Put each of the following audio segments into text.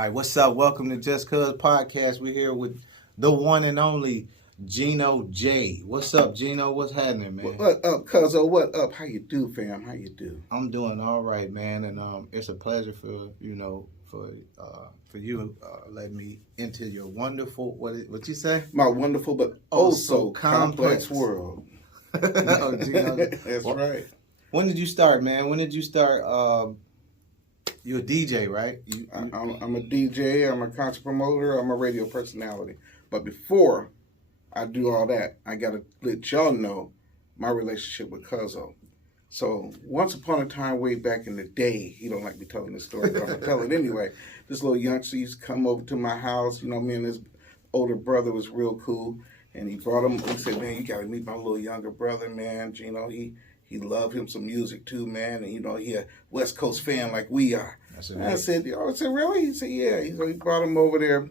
All right, what's up? Welcome to Just Cuz Podcast. We're here with the one and only Gino J. What's up, Gino? What's happening, man? What up, Cuzzo? What up? How you do, fam? How you do? I'm doing all right, man, and it's a pleasure for you letting me into your wonderful what you say? My wonderful but so complex world. Oh, Gino. That's right. When did you start, man? When did you start? You're a DJ, right? I'm a DJ. I'm a concert promoter. I'm a radio personality. But before I do all that, I gotta let y'all know my relationship with Cuzzo. So once upon a time, way back in the day, he don't like me telling this story, but I'm gonna tell it anyway. This little youngster used to come over to my house. You know, me and his older brother was real cool, and he brought him. He said, "Man, you gotta meet my little younger brother, man. Gino, he loved him some music too, man, and you know he a West Coast fan like we are." I said, really? He said, yeah. So he brought him over there,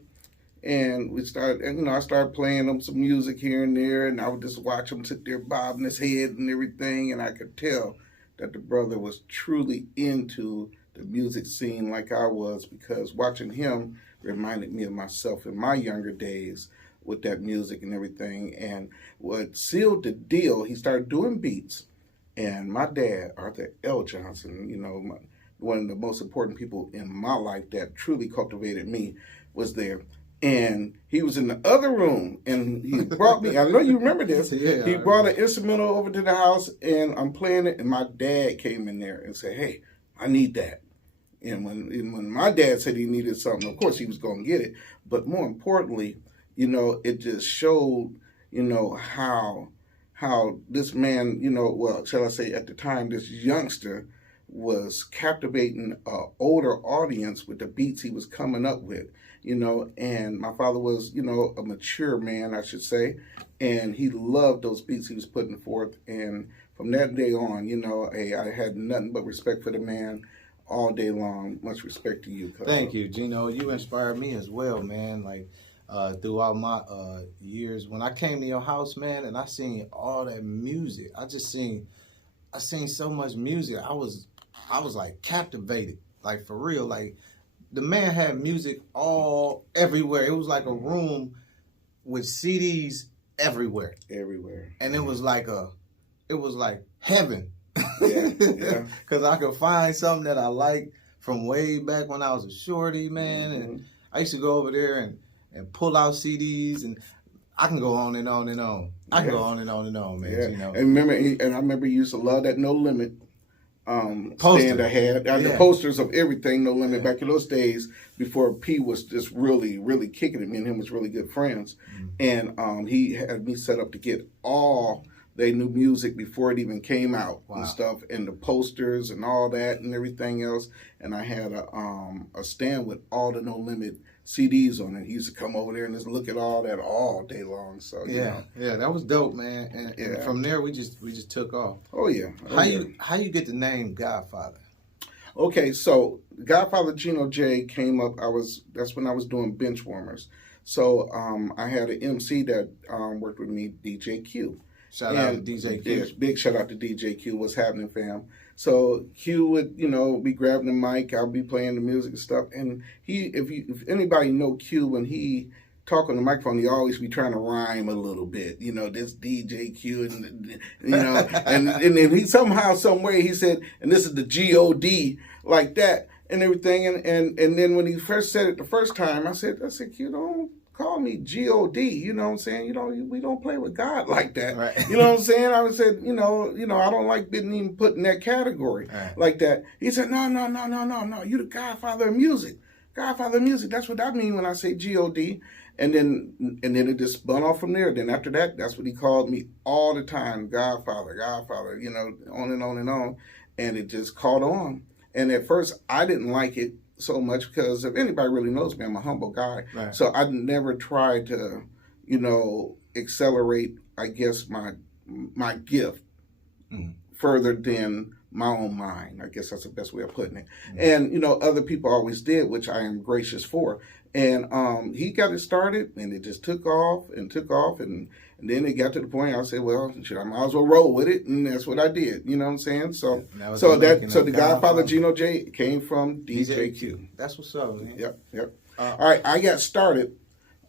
and we started. And I started playing him some music here and there, and I would just watch him sit there bobbing his head and everything, and I could tell that the brother was truly into the music scene like I was, because watching him reminded me of myself in my younger days with that music and everything. And what sealed the deal, he started doing beats. And my dad, Arthur L. Johnson, one of the most important people in my life that truly cultivated me, was there. And he was in the other room, and he brought me, I know you remember this, yeah, he brought an instrumental over to the house, and I'm playing it, and my dad came in there and said, "Hey, I need that." And when my dad said he needed something, of course he was going to get it. But more importantly, it just showed, how this man, shall I say, at the time, this youngster was captivating an older audience with the beats he was coming up with, and my father was, a mature man, I should say, and he loved those beats he was putting forth. And from that day on, I had nothing but respect for the man all day long. Much respect to you, Cuz. Thank you, Gino. You inspired me as well, man. Throughout my years, when I came to your house, man, and I seen all that music, I seen so much music. I was like captivated, like for real. Like the man had music everywhere. It was like a room with CDs everywhere, and it was like heaven. Yeah. Because I could find something that I liked from way back when I was a shorty, man, and I used to go over there and pull out CDs, and I can go on and on and on. I can go on and on, man. Yeah. And I remember you used to love that No Limit stand I had. The posters of everything, No Limit, back in those days before P was just really, really kicking it. Me and him was really good friends. And he had me set up to get all they new music before it even came out and stuff, and the posters and all that and everything else. And I had a stand with all the No Limit CDs on it. He used to come over there and just look at all that all day long. So yeah, that was dope, man. And from there we just took off. Oh yeah. How you get the name Godfather? Okay, so Godfather Gino J came up. That's when I was doing bench warmers. So I had an MC that worked with me, DJ Q. Shout out to DJ Q. Yeah, big shout out to DJ Q. What's happening, fam? So Q would, be grabbing the mic. I'll be playing the music and stuff. And if anybody know Q, when he talk on the microphone, he always be trying to rhyme a little bit. This DJ Q, and and then he somehow, some way, he said, and this is the G-O-D, like that and everything. And then when he first said it the first time, I said, Q, don't call me G-O-D, you know what I'm saying? We don't play with God like that. Right. You know what I'm saying? I said, I don't like being even put in that category like that. He said, no, you the Godfather of music. Godfather of music, that's what I mean when I say G-O-D. And then it just spun off from there. Then after that, that's what he called me all the time, Godfather, on and on and on. And it just caught on. And at first, I didn't like it so much, because if anybody really knows me, I'm a humble guy. Right. So I never tried to, accelerate, I guess, my gift further than my own mind. I guess that's the best way of putting it. And, other people always did, which I am gracious for. And he got it started, and it just took off, and then it got to the point I said, well, shit, I might as well roll with it, and that's what I did. You know what I'm saying? So the Godfather Gino J came from DJ Q. That's what's up, man. Yep. All right, I got started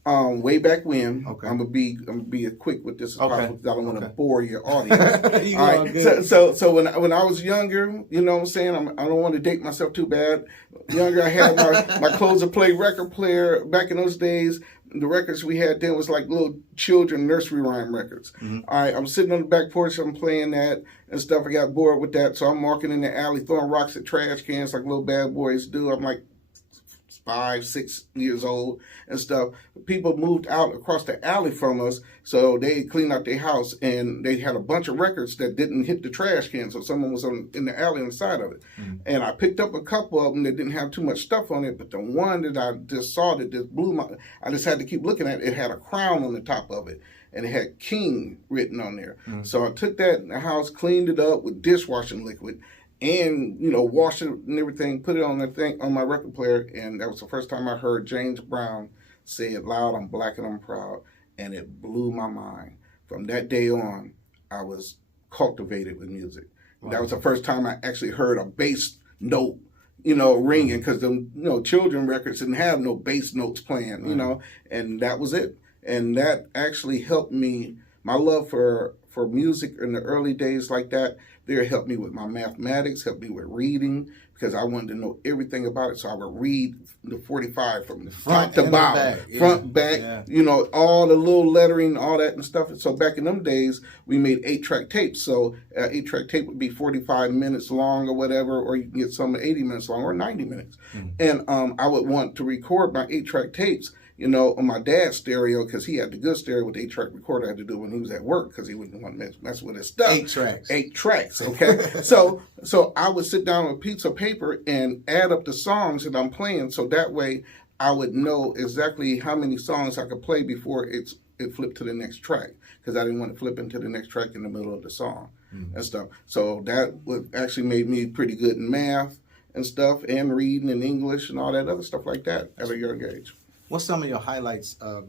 way back when. Okay. I'm gonna be quick with this as possible because I don't want to bore your audience. All right. So when I was younger, you know what I'm saying? I don't want to date myself too bad. Younger, I had my closer play record player. Back in those days, the records we had then was like little children nursery rhyme records. Mm-hmm. All right, I'm sitting on the back porch, I'm playing that and stuff. I got bored with that, so I'm walking in the alley throwing rocks at trash cans like little bad boys do. I'm like 5, 6 years old and stuff. People moved out across the alley from us, so they cleaned out their house, and they had a bunch of records that didn't hit the trash can, so someone was in the alley on the side of it. Mm-hmm. And I picked up a couple of them that didn't have too much stuff on it, but the one that I just saw that just blew my, I just had to keep looking at it. It had a crown on the top of it, and it had King written on there. Mm-hmm. So I took that in the house, cleaned it up with dishwashing liquid, and, you know, washed it and everything, put it on the thing on my record player, and that was the first time I heard James Brown say it loud, "I'm black and I'm proud," and it blew my mind. From that day on, I was cultivated with music. Wow. That was the first time I actually heard a bass note, you know, ringing, because the children records didn't have no bass notes playing, you know, and that was it. And that actually helped me. My love for music in the early days like that, there helped me with my mathematics, helped me with reading, because I wanted to know everything about it. So I would read the 45 from the front to bottom, front, back, you know, all the little lettering, all that and stuff. So back in them days, we made 8-track tapes. So an 8-track tape would be 45 minutes long or whatever, or you can get some 80 minutes long or 90 minutes. Mm-hmm. And I would want to record my 8-track tapes, you know, on my dad's stereo, because he had the good stereo with the 8-track recorder. I had to do it when he was at work, because he wouldn't want to mess with his stuff. 8 tracks. 8 tracks, okay? So I would sit down with a piece of paper and add up the songs that I'm playing, so that way I would know exactly how many songs I could play before it flipped to the next track, because I didn't want to flip into the next track in the middle of the song. Mm-hmm. And stuff. So that actually made me pretty good in math and stuff, and reading and English and all that other stuff like that at a young age. What's some of your highlights of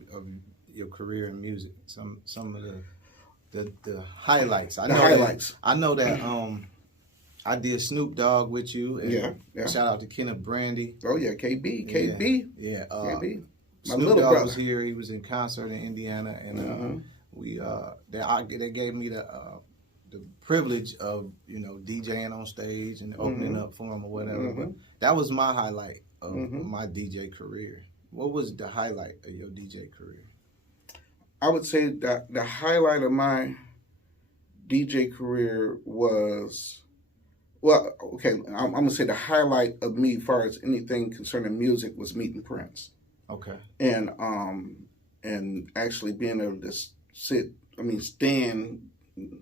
your career in music? Some of the highlights. Highlights. I know that I did Snoop Dogg with you. And yeah. Shout out to Kenneth Brandy. Oh yeah, KB. Yeah. KB. My Snoop little Dogg brother was here. He was in concert in Indiana, and they gave me the privilege of, you know, DJing on stage and opening up for him or whatever. But that was my highlight of my DJ career. What was the highlight of your DJ career? I would say that the highlight of my DJ career was, well, okay, I'm going to say the highlight of me as far as anything concerning music was meeting Prince. Okay. And actually being able to stand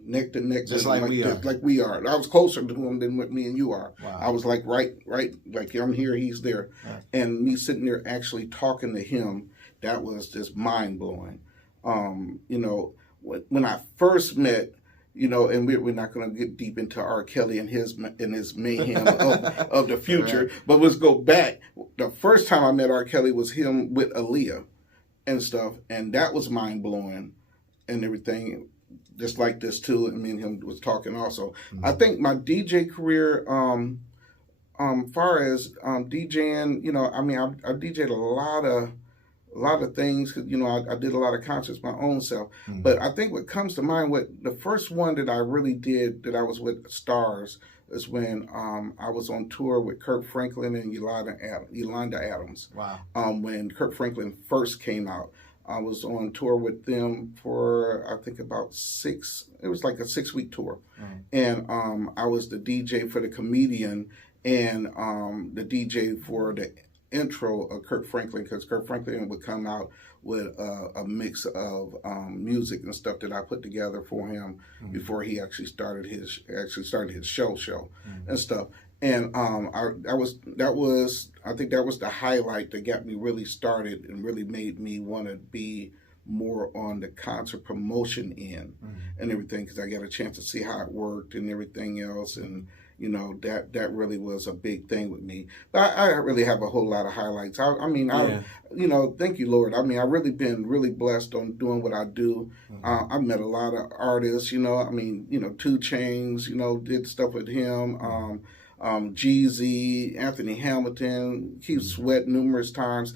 neck to neck, just like we are. Like we are. I was closer to him than what me and you are. Wow. I was like right, like I'm here, he's there. Right. And me sitting there actually talking to him, that was just mind blowing. You know, when I first met, you know, and we're not going to get deep into R. Kelly and his mayhem of the future, right. But let's go back. The first time I met R. Kelly was him with Aaliyah and stuff, and that was mind blowing and everything. Just like this too, and me and him was talking also. Mm-hmm. I think my DJ career, far as DJing, you know, I mean, I DJed a lot of things. You know, I did a lot of concerts my own self. Mm-hmm. But I think what comes to mind, the first one that I really did, that I was with Stars, is when I was on tour with Kirk Franklin and Yolanda Adams. Wow. When Kirk Franklin first came out. I was on tour with them for, I think, about it was like a 6-week tour. Mm. And I was the DJ for the comedian and the DJ for the intro of Kirk Franklin, because Kirk Franklin would come out with a mix of music and stuff that I put together for him before he actually started his show and stuff. And I think that was the highlight that got me really started and really made me want to be more on the concert promotion end and everything, because I got a chance to see how it worked and everything else, and that really was a big thing with me. But I really have a whole lot of highlights. I mean, thank you, Lord. I mean, I've really been really blessed on doing what I do. I've met a lot of artists. I mean, 2 Chainz. Did stuff with him. Jeezy, Anthony Hamilton, Keith Sweat numerous times.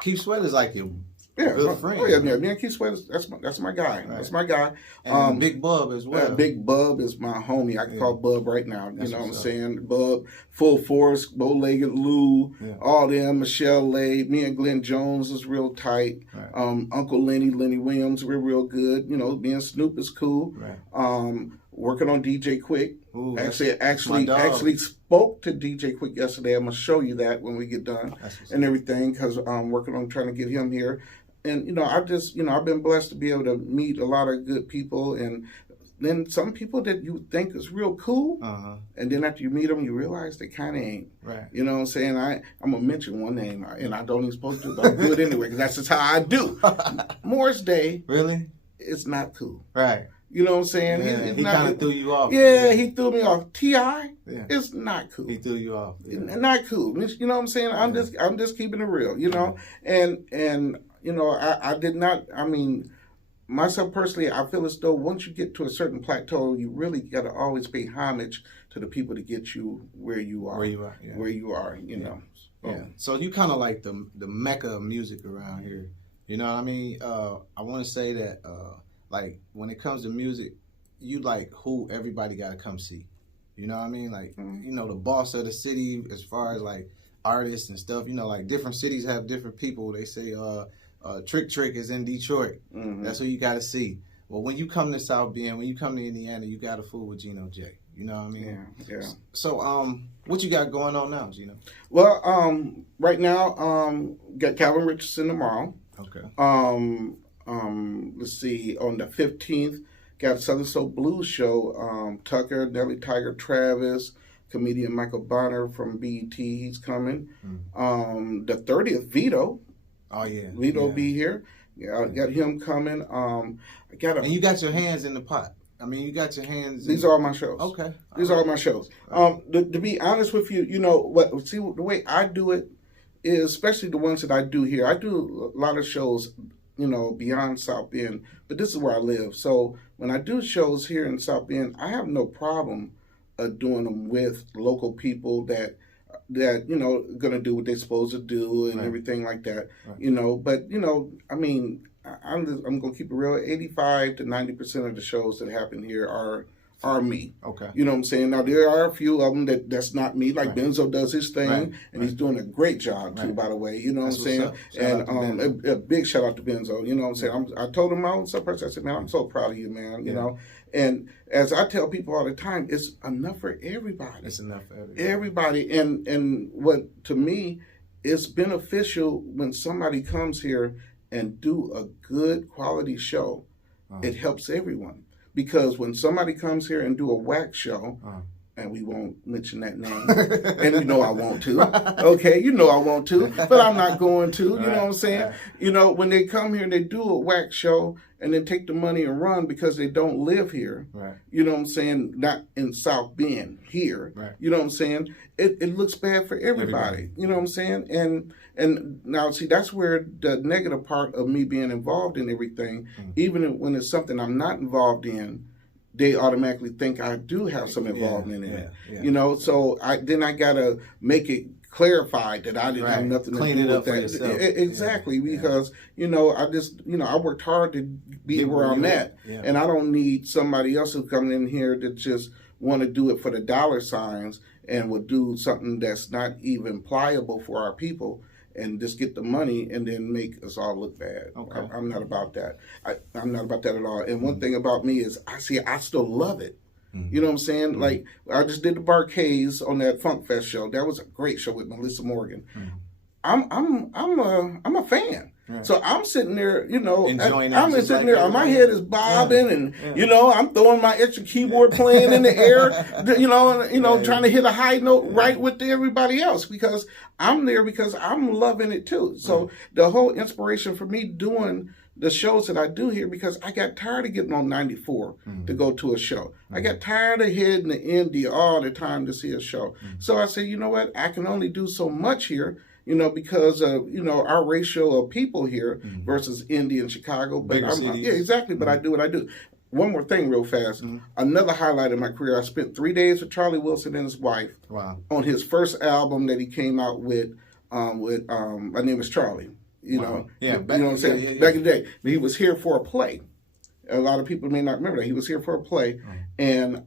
Keith Sweat is like your good friend. Oh yeah. Keith Sweat that's my guy. Right. That's my guy. And Big Bub as well. Big Bub is my homie. I can call Bub right now. You know what I'm saying? Bub, Full Force, Bow-Legged Lou, all them, Michelle Lay, me and Glenn Jones is real tight. Right. Uncle Lenny Williams, we're real good. Me and Snoop is cool. Right. Working on DJ Quick. Ooh, actually spoke to DJ Quick yesterday. I'm gonna show you that when we get done and everything, because I'm working on trying to get him here. And I've been blessed to be able to meet a lot of good people, and then some people that you think is real cool, and then after you meet them, you realize they kind of ain't. Right. You know what I'm saying? I'm gonna mention one name, and I don't even supposed to, but I do it anyway because that's just how I do. Morris Day. Really? It's not cool. Right. You know what I'm saying? Yeah, he kind of threw you off. Yeah, he threw me off. T.I. It's not cool. He threw you off. Yeah. Not cool. You know what I'm saying? I'm just keeping it real. And I did not. I mean, myself personally, I feel as though once you get to a certain plateau, you really got to always pay homage to the people to get you where you are. Where you are. So you kind of like the mecca of music around here. You know what I mean? I want to say that. Like, when it comes to music, you like who everybody got to come see. You know what I mean? Like, the boss of the city as far as, like, artists and stuff. Like, different cities have different people. They say Trick is in Detroit. That's who you got to see. Well, when you come to South Bend, when you come to Indiana, you got to fool with Gino J. You know what I mean? Yeah. So, what you got going on now, Gino? Well, right now, got Calvin Richardson tomorrow. Okay. Let's see, on the 15th, got Southern Soul Blues show. Tucker, Nelly Tiger Travis, comedian Michael Bonner from BET, he's coming. The 30th, Vito. Oh, yeah. Vito be here. Yeah, I got him coming. And you got your hands in the pot. I mean, you got your hands. These are all my shows. Okay. These are all my shows. To be honest with you, the way I do it is, especially the ones that I do here, I do a lot of shows beyond South Bend, but this is where I live. So when I do shows here in South Bend, I have no problem doing them with local people that going to do what they're supposed to do and everything like that. Right. But I mean, I'm going to keep it real. 85 to 90% of the shows that happen here are me. Okay. You know what I'm saying? Now, there are a few of them that's not me. Like Benzo does his thing, and he's doing a great job, too, by the way. You know what I'm saying? And a big shout out to Benzo. You know what I'm saying? I told him my own person, I said, man, I'm so proud of you, man. You know? And as I tell people all the time, it's enough for everybody. It's enough for everybody. And what, to me, it's beneficial when somebody comes here and do a good quality show. It helps everyone. Because when somebody comes here and do a whack show, and we won't mention that name, and I want to, okay, I want to, but I'm not going to, you know what I'm saying? Right. When they come here and they do a whack show and then take the money and run because they don't live here, you know what I'm saying? Not in South Bend, here, you know what I'm saying? It looks bad for everybody, you know what I'm saying? And now, see, that's where the negative part of me being involved in everything, even when it's something I'm not involved in, they automatically think I do have some involvement in it. Yeah. So I got to make it clarified that I didn't have nothing to do with that. Exactly, because, I worked hard to be where I'm at, and I don't need somebody else who's coming in here that just want to do it for the dollar signs and would do something that's not even pliable for our people and just get the money and then make us all look bad. Okay. I'm not about that. I'm not about that at all. And one thing about me is, I still love it. You know what I'm saying? Like, I just did the Barcades on that Funk Fest show. That was a great show with Melissa Morgan. I'm a fan. Right. So I'm sitting there, enjoying I'm sitting there. My head is bobbing, and I'm throwing my extra keyboard playing in the air, trying to hit a high note right with everybody else, because I'm there because I'm loving it too. So the whole inspiration for me doing the shows that I do here because I got tired of getting on 94 to go to a show. I got tired of heading to Indy all the time to see a show. So I said, you know what? I can only do so much here, because of, our ratio of people here versus Indy and Chicago. But yeah, exactly. But I do what I do. One more thing real fast. Another highlight of my career, I spent 3 days with Charlie Wilson and his wife on his first album that he came out with My Name is Charlie. Back in the day. But he was here for a play. A lot of people may not remember that. He was here for a play. And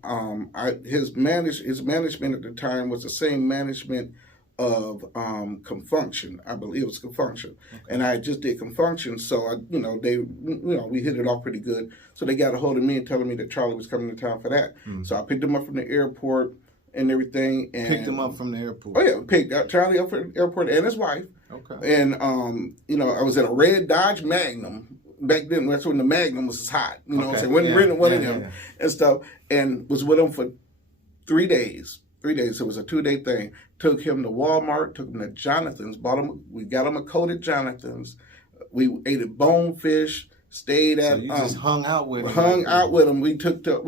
his management at the time was the same management of Confunction. I believe it was Confunction. And I just did Confunction, so we hit it off pretty good. So they got a hold of me and telling me that Charlie was coming to town for that. So I picked him up from the airport and everything. And picked him up from the airport. Oh yeah, picked Charlie up from the airport and his wife. Okay. And I was in a red Dodge Magnum. Back then, that's when the Magnum was hot. What I'm saying? Wasn't renting one of them and stuff. And was with him for 3 days. 3 days. It was a 2-day thing. Took him to Walmart. Took him to Jonathan's. We got him a coat at Jonathan's. We ate at Bonefish. Stayed at. So you just hung out with him. Hung out with him. We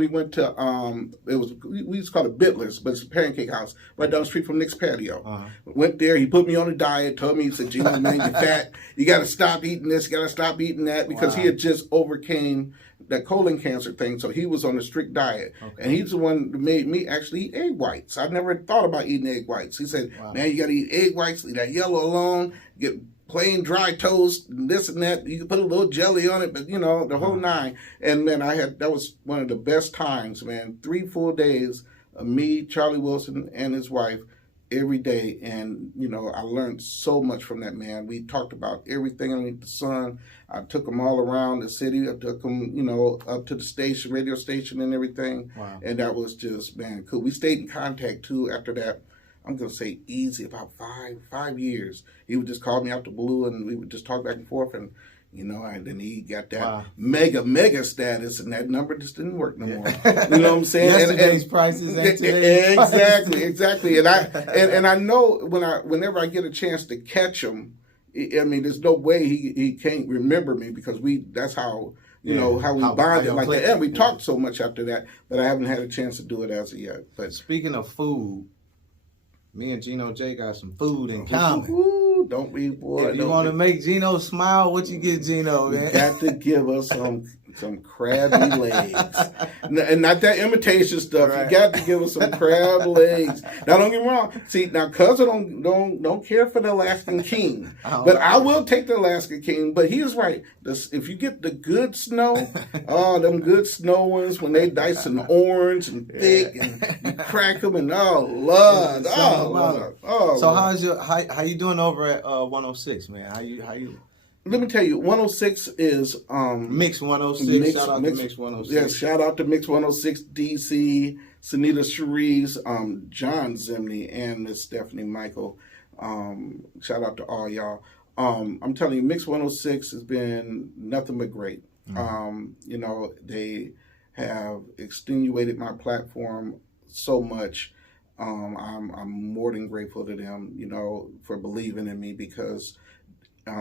went to we used to call it Bittler's, but it's a pancake house right down the street from Nick's Patio. Went there. He put me on a diet. Told me, he said, "Gino, man, you're fat. You got to stop eating this. You got to stop eating that," because he had just overcame that colon cancer thing, so he was on a strict diet. And he's the one that made me actually eat egg whites. I never thought about eating egg whites. He said, "Man, you got to eat egg whites. Leave that yellow alone. Get plain dry toast, and this and that. You can put a little jelly on it, but the whole nine." And man, that was one of the best times, man. 3 full days of me, Charlie Wilson, and his wife every day. And, I learned so much from that man. We talked about everything underneath the sun. I took him all around the city. I took him, up to the station, radio station and everything. And that was just, man, cool. We stayed in contact too after that. I'm going to say easy, about 5 years. He would just call me out the blue and we would just talk back and forth. And, and then he got that mega status, and that number just didn't work no more. You know what I'm saying? Yesterday's prices ain't today's prices. Exactly. And I know whenever I get a chance to catch him, I mean, there's no way he can't remember me, because that's how how we bonded like that. And we talked so much after that I haven't had a chance to do it as of yet. But speaking of food, me and Gino J got some food in common. Ooh, don't we, boy? If you want to make Gino smile, what you get Gino, man? You got to give us some crabby legs, and not that imitation stuff. Right. You got to give us some crab legs. Now, don't get me wrong. See, now, cousin don't care for the Alaskan King, but I will take the Alaskan King. But he's right. If you get the good snow, them good snow ones when they dice an orange and thick, and you crack them, and Lord. So how you doing over at 106, man? How you? Let me tell you, 106 is Mix 106. Shout out to Mix 106. Yes, shout out to Mix 106 DC, Sunita Cherise, John Zimney, and Miss Stephanie Michael. Shout out to all y'all. I'm telling you, Mix 106 has been nothing but great. They have extenuated my platform so much. I'm more than grateful to them, for believing in me, because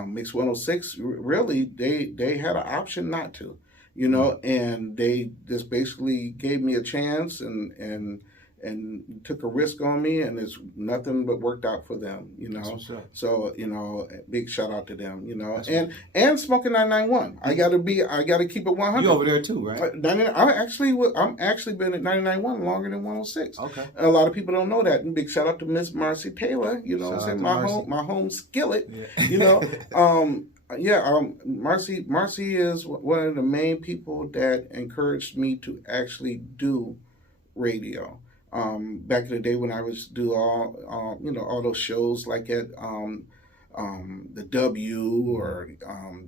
Mix 106, really, they had an option not to, and they just basically gave me a chance and took a risk on me, and it's nothing but worked out for them, So, big shout out to them, and Smoking 991. I gotta keep it 100. You over there too, right? I'm actually been at 991 longer than 106. Okay. And a lot of people don't know that. And big shout out to Miss Marcy Taylor, my home skillet, Marcy is one of the main people that encouraged me to actually do radio. Back in the day when I was do all those shows like at the W or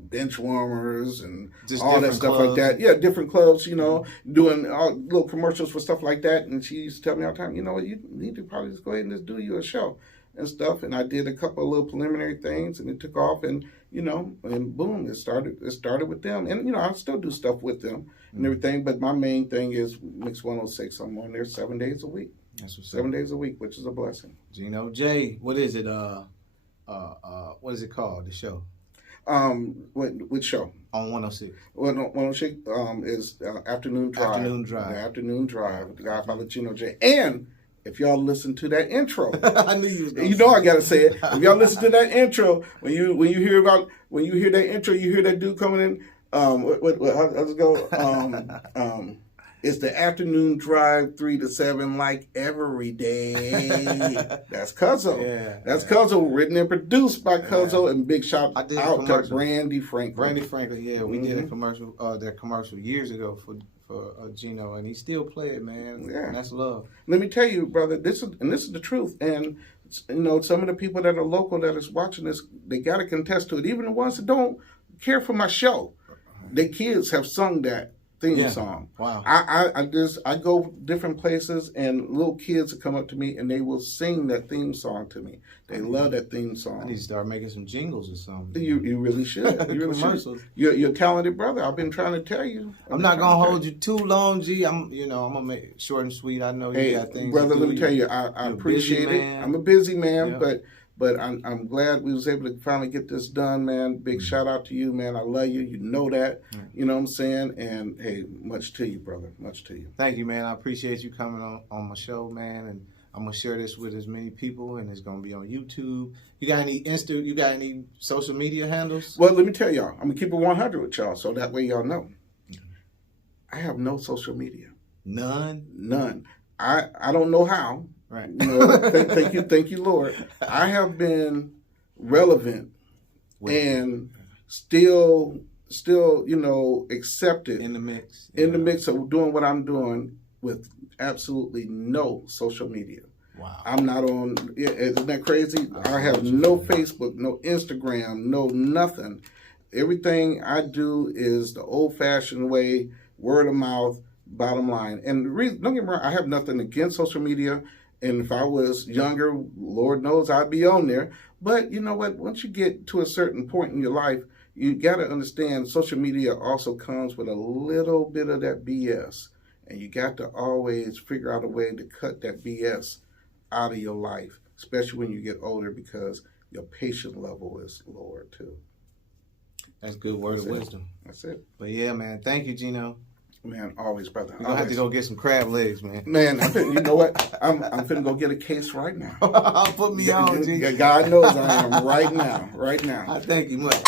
Benchwarmers and just all that stuff clubs. Like that. Yeah, different clubs, doing little commercials for stuff like that. And she used to tell me all the time, you need to probably just go ahead and just do you a show and stuff. And I did a couple of little preliminary things, and it took off, and and boom, it started with them. And I still do stuff with them and everything, but my main thing is Mix 106. I'm on there 7 days a week. That's what's 7 days a week, which is a blessing. Gino J, what is it? What is it called? The show? Which show? On 106. Well, no, 106 is Afternoon Drive. Afternoon Drive. The Afternoon Drive with the Godfather Gino J. And if y'all listen to that intro, I knew you was gonna you know I gotta say it. If y'all listen to that intro, when you hear that intro, you hear that dude coming in. How's it go? It's the Afternoon Drive 3 to 7 like every day. That's Cuzzo. Yeah, That's Cuzzo, written and produced by Cuzzo, and big shout out to Brandy Franklin. Brandy Franklin, yeah, we did a commercial, their commercial years ago for Gino, and he still play it, man. Yeah, and that's love. Let me tell you, brother, this is the truth, and you know some of the people that are local that is watching this, they got to contest to it. Even the ones that don't care for my show, their kids have sung that theme song. Wow. I go different places and little kids will come up to me and they will sing that theme song to me. They love that theme song. I need to start making some jingles or something. You really should. You really should. You're a talented brother. I've been trying to tell you. I'm not gonna hold you too long, G. I'm gonna make it short and sweet. I know you got things. Brother, to do. let me tell you, I appreciate it. I'm a busy man, yeah. But I'm glad we was able to finally get this done, man. Big shout out to you, man. I love you. You know that. You know what I'm saying? And hey, much to you, brother. Much to you. Thank you, man. I appreciate you coming on my show, man. And I'm gonna share this with as many people, and it's gonna be on YouTube. You got any social media handles? Well, let me tell y'all. I'm gonna keep it 100 with y'all, so that way y'all know. I have no social media. None. I don't know how. Right. You know, thank you, Lord. I have been relevant and still, you know, accepted in the mix. In the mix of doing what I'm doing with absolutely no social media. Wow. I'm not on. Isn't that crazy? I have no Facebook, no Instagram, no nothing. Everything I do is the old-fashioned way, word of mouth, bottom line. And the reason, don't get me wrong, I have nothing against social media. And if I was younger, Lord knows I'd be on there. But you know what? Once you get to a certain point in your life, you got to understand social media also comes with a little bit of that BS. And you got to always figure out a way to cut that BS out of your life, especially when you get older, because your patient level is lower too. That's good word of wisdom. That's it. But yeah, man. Thank you, Gino. Man, always, brother. We're gonna have to go get some crab legs, man. Man, you know what? I'm finna go get a case right now. Put me on, G. God knows I am right now. I thank you much.